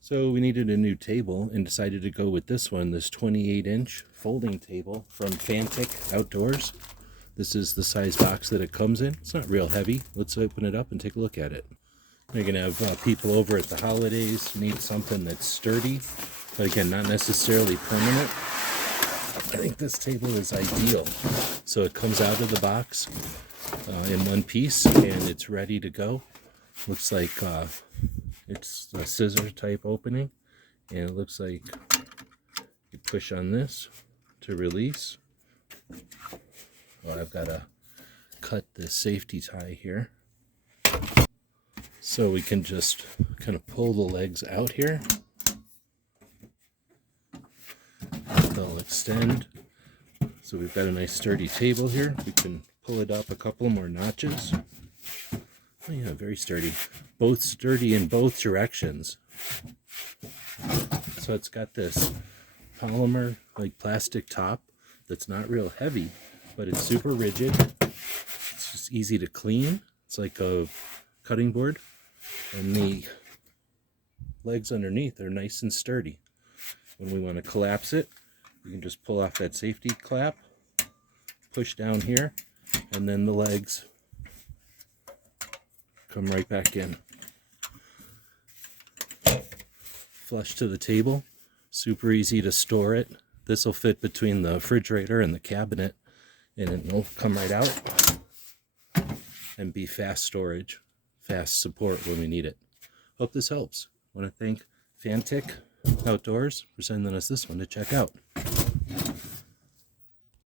So we needed a new table and decided to go with this one, this 28-inch folding table from FanttikOutdoor. This is the size box that it comes in. It's not real heavy. Let's open it up and take a look at it. You're going to have people over at the holidays, need something that's sturdy, but again, not necessarily permanent. I think this table is ideal. So it comes out of the box in one piece and it's ready to go. Looks like it's a scissor type opening, and it looks like you push on this to release. Oh, I've got to cut the safety tie here. So we can just kind of pull the legs out here. They'll extend. So we've got a nice sturdy table here. We can pull it up a couple more notches. Oh yeah, very sturdy. Both sturdy in both directions. So it's got this polymer, like plastic top that's not real heavy, but it's super rigid. It's just easy to clean. It's like a cutting board. And the legs underneath are nice and sturdy. When we want to collapse it, you can just pull off that safety clap, push down here, and then the legs come right back in. Flush to the table, super easy to store it. This will fit between the refrigerator and the cabinet, and it will come right out and be fast storage, fast support when we need it. Hope this helps. I want to thank FanttikOutdoor for sending us this one to check out.